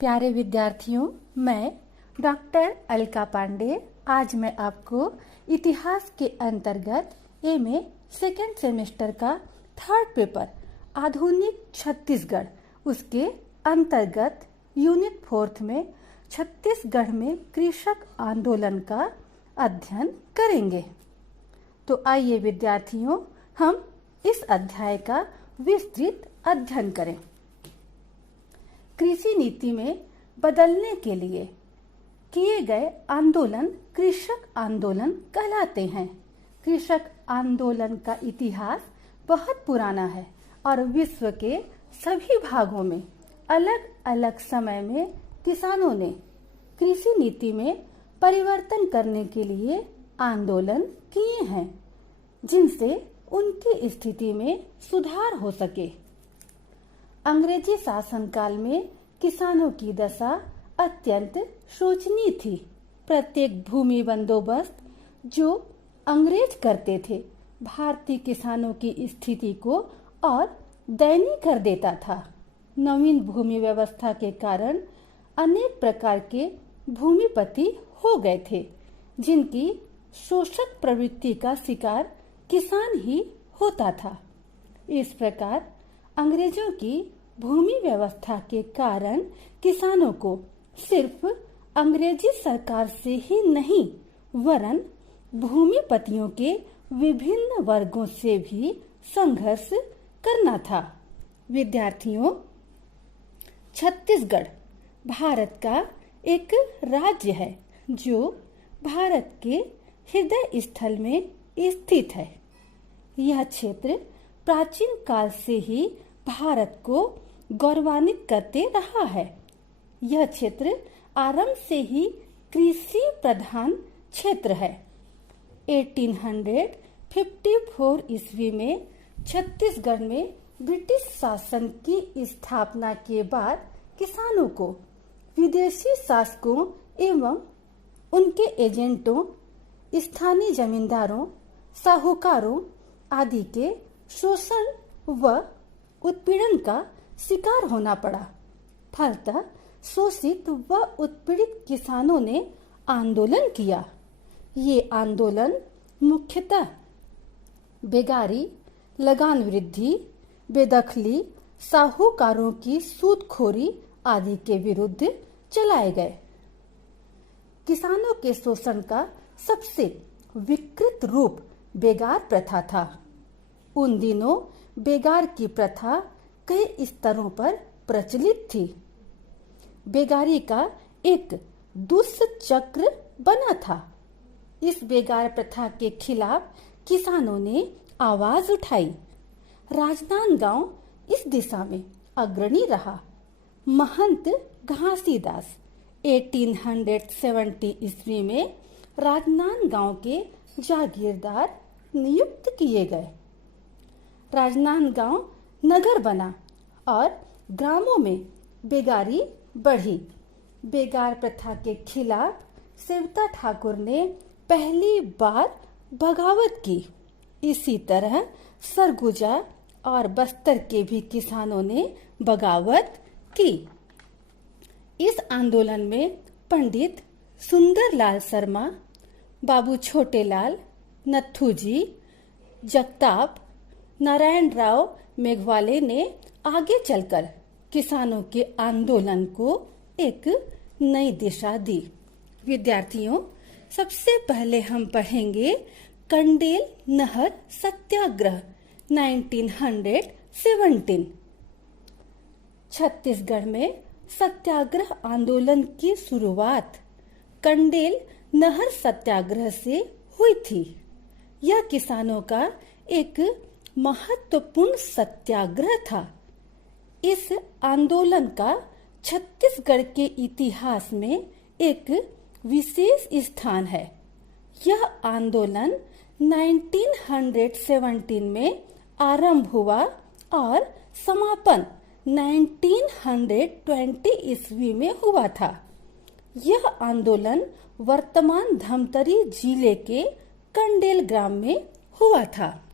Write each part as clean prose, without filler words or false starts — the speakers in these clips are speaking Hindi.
प्यारे विद्यार्थियों, मैं डॉक्टर अलका पांडे आज मैं आपको इतिहास के अंतर्गत एमए सेकेंड सेमेस्टर का थर्ड पेपर आधुनिक छत्तीसगढ़ उसके अंतर्गत यूनिट 4 में छत्तीसगढ़ में कृषक आंदोलन का अध्ययन करेंगे। तो आइए विद्यार्थियों, हम इस अध्याय का विस्तृत अध्ययन करें। कृषि नीति में बदलने के लिए किए गए आंदोलन कृषक आंदोलन कहलाते हैं। कृषक आंदोलन का इतिहास बहुत पुराना है और विश्व के सभी भागों में अलग अलग समय में किसानों ने कृषि नीति में परिवर्तन करने के लिए आंदोलन किए हैं, जिनसे उनकी स्थिति में सुधार हो सके। अंग्रेजी शासनकाल में किसानों की दशा अत्यंत शोचनीय थी। प्रत्येक भूमि बंदोबस्त जो अंग्रेज करते थे, भारतीय किसानों की स्थिति को और दयनीय कर देता था। नवीन भूमि व्यवस्था के कारण अनेक प्रकार के भूमिपति हो गए थे, जिनकी शोषक प्रवृत्ति का शिकार किसान ही होता था। इस प्रकार अंग्रेजों की भूमि व्यवस्था के कारण किसानों को सिर्फ अंग्रेजी सरकार से ही नहीं वरन भूमिपतियों के विभिन्न वर्गों से भी संघर्ष करना था। विद्यार्थियों, छत्तीसगढ़ भारत का एक राज्य है जो भारत के हृदय स्थल में स्थित है। यह क्षेत्र प्राचीन काल से ही भारत को गौरवान्वित करते रहा है। यह क्षेत्र आरंभ से ही कृषि प्रधान क्षेत्र है। 1854 ईस्वी में छत्तीसगढ़ में ब्रिटिश शासन की स्थापना के बाद किसानों को विदेशी शासकों एवं उनके एजेंटों, स्थानीय जमींदारों, साहूकारों आदि के शोषण व उत्पीड़न का शिकार होना पड़ा। फलतः शोषित व उत्पीड़ित किसानों ने आंदोलन किया। ये आंदोलन मुख्यतः बेगारी, लगान वृद्धि, बेदखली, साहूकारों की सूदखोरी आदि के विरुद्ध चलाए गए। किसानों के शोषण का सबसे विकृत रूप बेगार प्रथा था। उन दिनों बेगार की प्रथा कई स्तरों पर प्रचलित थी। बेगारी का एक दुष्चक्र बना था। इस बेगार प्रथा के खिलाफ किसानों ने आवाज उठाई। राजनांदगांव इस दिशा में अग्रणी रहा। महंत घासीदास 1870 ईस्वी में राजनांदगांव के जागीरदार नियुक्त किए गए। राजनांदगांव नगर बना और ग्रामों में बेगारी बढ़ी। बेगार प्रथा के खिलाफ सेवता ठाकुर ने पहली बार बगावत की। इसी तरह सरगुजा और बस्तर के भी किसानों ने बगावत की। इस आंदोलन में पंडित सुंदरलाल शर्मा, बाबू छोटेलाल, नथुजी, जगताप, नारायण राव मेघवाले ने आगे चलकर किसानों के आंदोलन को एक नई दिशा दी। विद्यार्थियों, सबसे पहले हम पढ़ेंगे कंडेल नहर सत्याग्रह 1917। छत्तीसगढ़ में सत्याग्रह आंदोलन की शुरुआत कंडेल नहर सत्याग्रह से हुई थी। यह किसानों का एक महत्वपूर्ण सत्याग्रह था। इस आंदोलन का छत्तीसगढ़ के इतिहास में एक विशेष स्थान है। यह आंदोलन 1917 में आरंभ हुआ और समापन 1920 ईस्वी में हुआ था। यह आंदोलन वर्तमान धमतरी जिले के कंडेल ग्राम में हुआ था।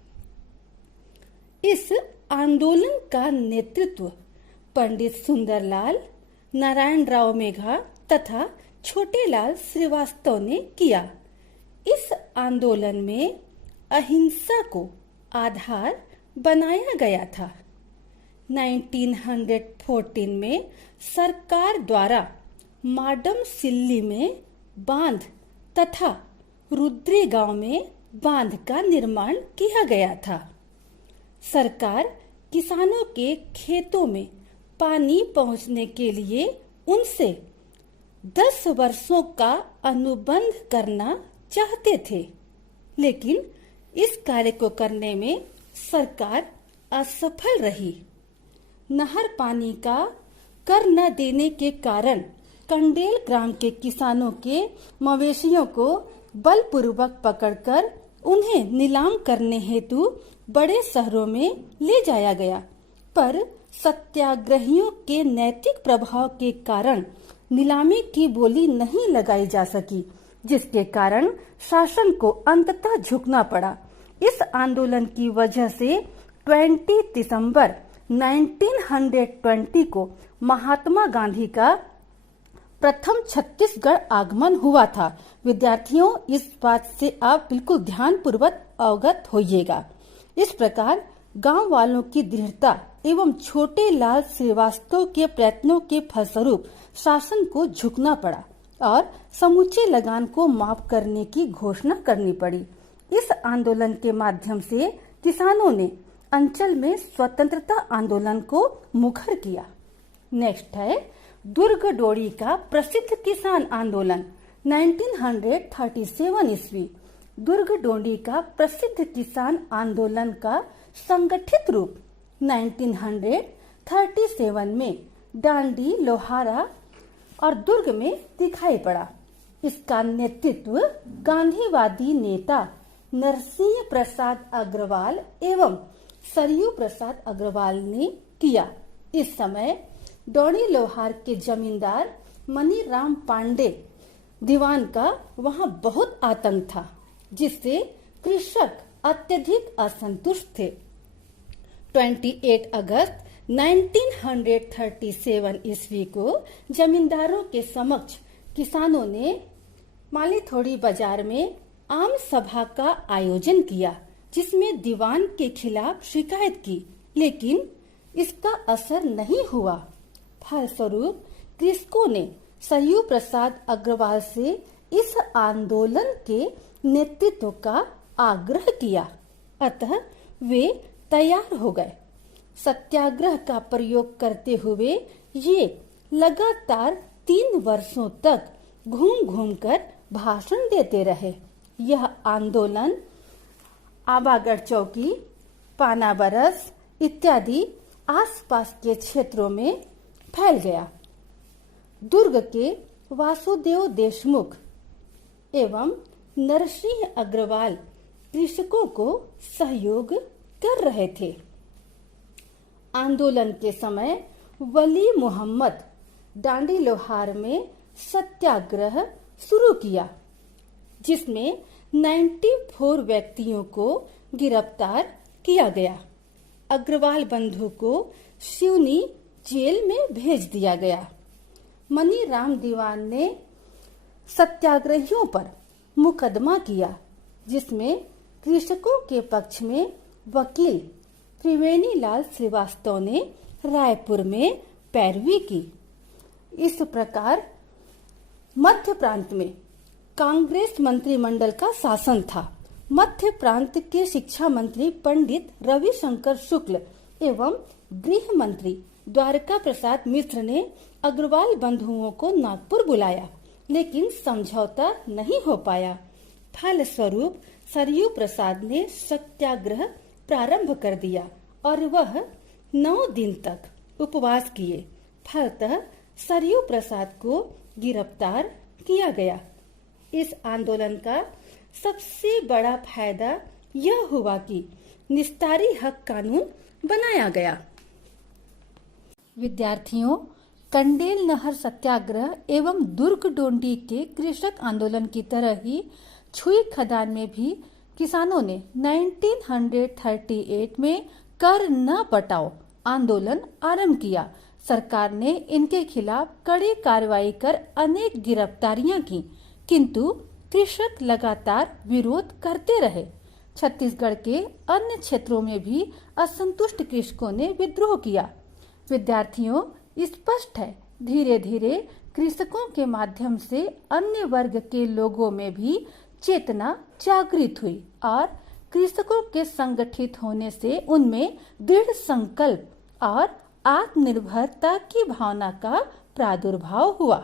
इस आंदोलन का नेतृत्व पंडित सुंदरलाल, नारायण राव मेघा तथा छोटेलाल श्रीवास्तव ने किया। इस आंदोलन में अहिंसा को आधार बनाया गया था। 1914 में सरकार द्वारा माडम सिल्ली में बांध तथा रुद्री गांव में बांध का निर्माण किया गया था। सरकार किसानों के खेतों में पानी पहुंचने के लिए उनसे 10 वर्षों का अनुबंध करना चाहते थे, लेकिन इस कार्य को करने में सरकार असफल रही। नहर पानी का कर न देने के कारण कंडेल ग्राम के किसानों के मवेशियों को बलपूर्वक पकड़कर उन्हें नीलाम करने हेतु बड़े शहरों में ले जाया गया, पर सत्याग्रहियों के नैतिक प्रभाव के कारण नीलामी की बोली नहीं लगाई जा सकी, जिसके कारण शासन को अंततः झुकना पड़ा। इस आंदोलन की वजह से 20 दिसंबर 1920 को महात्मा गांधी का प्रथम छत्तीसगढ़ आगमन हुआ था। विद्यार्थियों, इस बात से आप बिल्कुल ध्यान पूर्वक अवगत होइएगा। इस प्रकार गांव वालों की दृढ़ता एवं छोटेलाल श्रीवास्तव के प्रयत्नों के फलस्वरूप शासन को झुकना पड़ा और समूचे लगान को माफ करने की घोषणा करनी पड़ी। इस आंदोलन के माध्यम से किसानों ने अंचल में स्वतंत्रता आंदोलन को मुखर किया। नेक्स्ट है दुर्ग डोरी का प्रसिद्ध किसान आंदोलन 1937 ईस्वी। दुर्ग डोरी का प्रसिद्ध किसान आंदोलन का संगठित रूप 1937 में डांडी, लोहारा और दुर्ग में दिखाई पड़ा। इसका नेतृत्व गांधीवादी नेता नरसिंह प्रसाद अग्रवाल एवं सरयू प्रसाद अग्रवाल ने किया। इस समय डोनी लोहार के जमींदार मनीराम पांडे दीवान का वहां बहुत आतंक था, जिससे कृषक अत्यधिक असंतुष्ट थे। 28 अगस्त 1937 ईस्वी को जमींदारों के समक्ष किसानों ने मालीथोड़ी बाजार में आम सभा का आयोजन किया, जिसमें दीवान के खिलाफ शिकायत की, लेकिन इसका असर नहीं हुआ। फलस्वरूप कृषकों ने सरयू प्रसाद अग्रवाल से इस आंदोलन के नेतृत्व का आग्रह किया, अतः वे तैयार हो गए। सत्याग्रह का प्रयोग करते हुए ये लगातार 3 वर्षों तक घूम घूम कर भाषण देते रहे। यह आंदोलन आबागढ़ चौकी, पानाबरस इत्यादि आसपास के क्षेत्रों में फैल गया। दुर्ग के वासुदेव देशमुख एवं नरसिंह अग्रवाल कृषकों को सहयोग कर रहे थे। आंदोलन के समय वली मोहम्मद डांडी लोहार में सत्याग्रह शुरू किया, जिसमें 94 व्यक्तियों को गिरफ्तार किया गया। अग्रवाल बंधु को सिवनी जेल में भेज दिया गया। मनीराम दीवान ने सत्याग्रहियों पर मुकदमा किया, जिसमें कृषकों के पक्ष में वकील त्रिवेणी लाल श्रीवास्तव ने रायपुर में पैरवी की। इस प्रकार मध्य प्रांत में कांग्रेस मंत्रिमंडल का शासन था। मध्य प्रांत के शिक्षा मंत्री पंडित रविशंकर शुक्ल एवं गृह मंत्री द्वारका प्रसाद मिश्र ने अग्रवाल बंधुओं को नागपुर बुलाया, लेकिन समझौता नहीं हो पाया। फलस्वरूप सरयू प्रसाद ने सत्याग्रह प्रारंभ कर दिया और वह 9 दिन तक उपवास किए। फलतः सरयू प्रसाद को गिरफ्तार किया गया। इस आंदोलन का सबसे बड़ा फायदा यह हुआ कि निस्तारी हक कानून बनाया गया। विद्यार्थियों, कंडेल नहर सत्याग्रह एवं दुर्ग डोंडी के कृषक आंदोलन की तरह ही छुई खदान में भी किसानों ने 1938 में कर न पटाओ आंदोलन आरंभ किया। सरकार ने इनके खिलाफ कड़ी कार्रवाई कर अनेक गिरफ्तारियां की, किंतु कृषक लगातार विरोध करते रहे। छत्तीसगढ़ के अन्य क्षेत्रों में भी असंतुष्ट कृषकों ने विद्रोह किया। विद्यार्थियों, स्पष्ट है, धीरे धीरे कृषकों के माध्यम से अन्य वर्ग के लोगों में भी चेतना जागृत हुई और कृषकों के संगठित होने से उनमें दृढ़ संकल्प और आत्मनिर्भरता की भावना का प्रादुर्भाव हुआ।